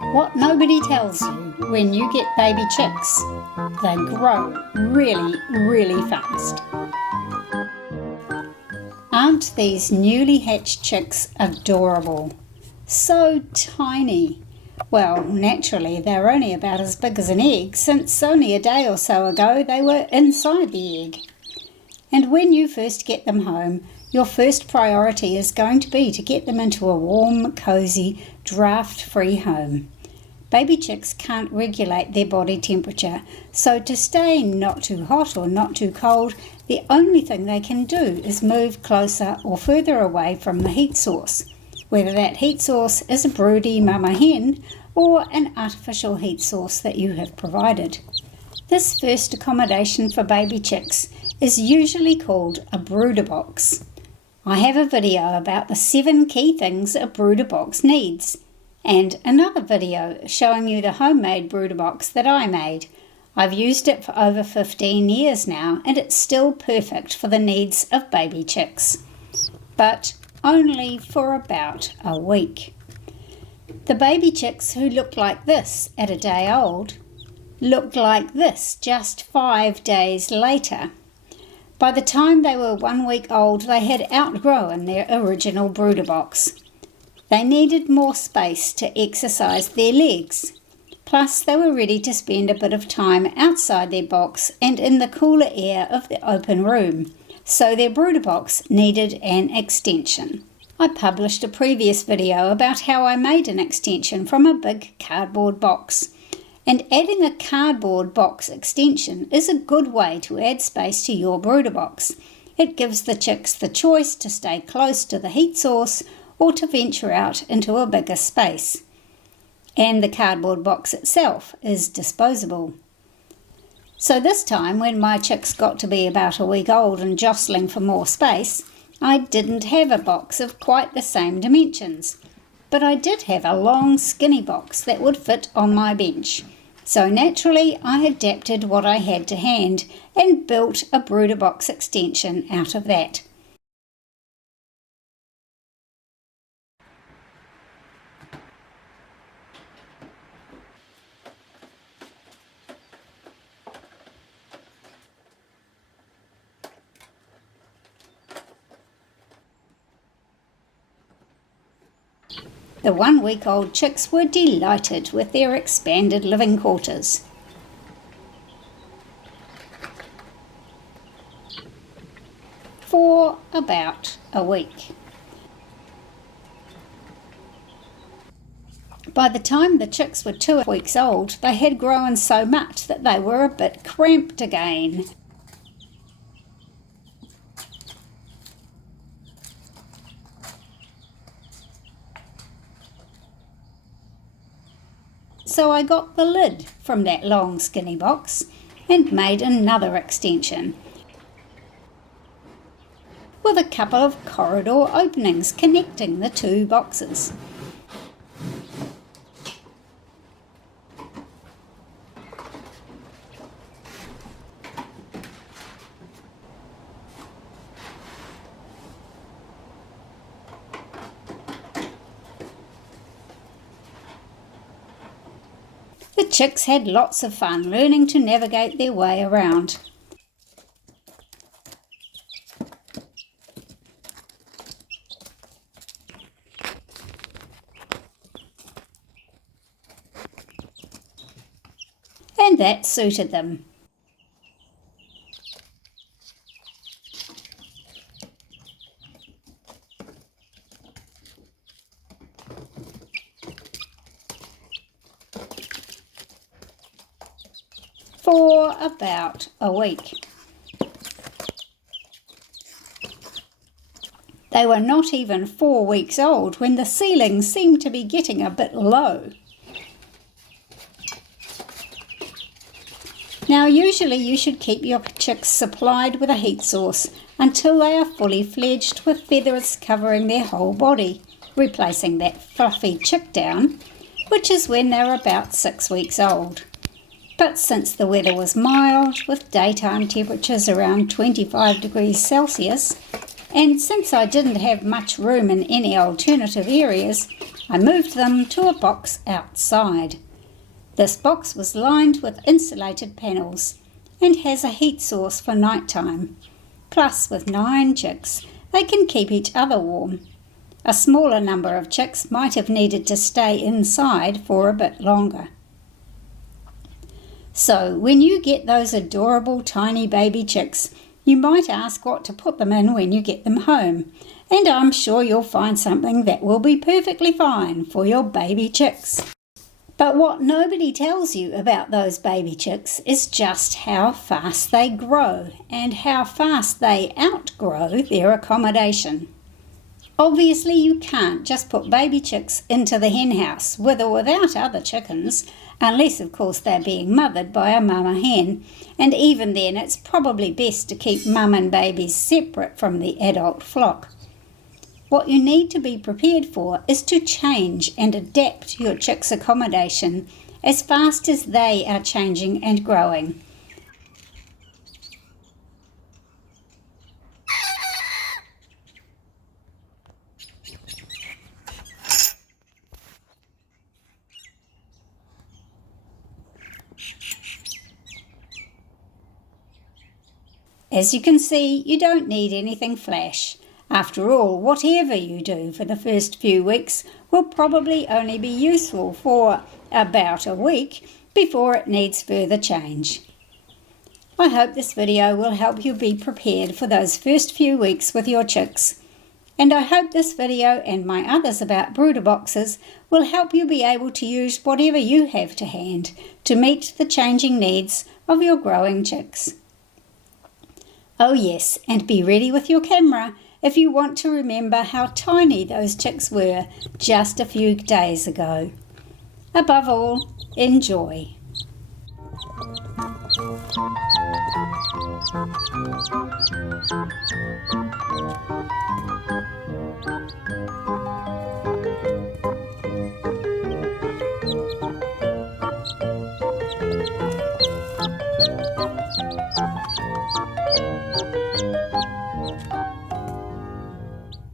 What nobody tells you when you get baby chicks, they grow really, really fast. Aren't these newly hatched chicks adorable? So tiny. Well, naturally they're only about as big as an egg, since only a day or so ago they were inside the egg. And when you first get them home, your first priority is going to be to get them into a warm, cosy, draft-free home. Baby chicks can't regulate their body temperature, so to stay not too hot or not too cold, the only thing they can do is move closer or further away from the heat source, whether that heat source is a broody mama hen or an artificial heat source that you have provided. This first accommodation for baby chicks is usually called a brooder box. I have a video about the 7 key things a brooder box needs, and another video showing you the homemade brooder box that I made. I've used it for over 15 years now, and it's still perfect for the needs of baby chicks, but only for about a week. The baby chicks who looked like this at a day old looked like this just 5 days later. By the time they were 1 week old, they had outgrown their original brooder box. They needed more space to exercise their legs. Plus, they were ready to spend a bit of time outside their box and in the cooler air of the open room, so their brooder box needed an extension. I published a previous video about how I made an extension from a big cardboard box. And adding a cardboard box extension is a good way to add space to your brooder box. It gives the chicks the choice to stay close to the heat source or to venture out into a bigger space. And the cardboard box itself is disposable. So this time, when my chicks got to be about a week old and jostling for more space, I didn't have a box of quite the same dimensions. But I did have a long, skinny box that would fit on my bench. So naturally, I adapted what I had to hand and built a brooder box extension out of that. The 1 week old chicks were delighted with their expanded living quarters. For about a week. By the time the chicks were 2 weeks old, they had grown so much that they were a bit cramped again. So I got the lid from that long skinny box and made another extension with a couple of corridor openings connecting the 2 boxes. The chicks had lots of fun learning to navigate their way around. And that suited them. For about a week. They were not even 4 weeks old when the ceiling seemed to be getting a bit low. Now usually you should keep your chicks supplied with a heat source until they are fully fledged with feathers covering their whole body, replacing that fluffy chick down, which is when they're about 6 weeks old. But since the weather was mild, with daytime temperatures around 25 degrees Celsius, and since I didn't have much room in any alternative areas, I moved them to a box outside. This box was lined with insulated panels and has a heat source for night time. Plus, with 9 chicks, they can keep each other warm. A smaller number of chicks might have needed to stay inside for a bit longer. So, when you get those adorable tiny baby chicks, you might ask what to put them in when you get them home, and I'm sure you'll find something that will be perfectly fine for your baby chicks. But what nobody tells you about those baby chicks is just how fast they grow and how fast they outgrow their accommodation. Obviously, you can't just put baby chicks into the hen house with or without other chickens, unless of course they're being mothered by a mama hen, and even then it's probably best to keep mum and babies separate from the adult flock. What you need to be prepared for is to change and adapt your chicks' accommodation as fast as they are changing and growing. As you can see, you don't need anything flash. After all, whatever you do for the first few weeks will probably only be useful for about a week before it needs further change. I hope this video will help you be prepared for those first few weeks with your chicks. And I hope this video and my others about brooder boxes will help you be able to use whatever you have to hand to meet the changing needs of your growing chicks. Oh yes, and be ready with your camera if you want to remember how tiny those chicks were just a few days ago. Above all, enjoy.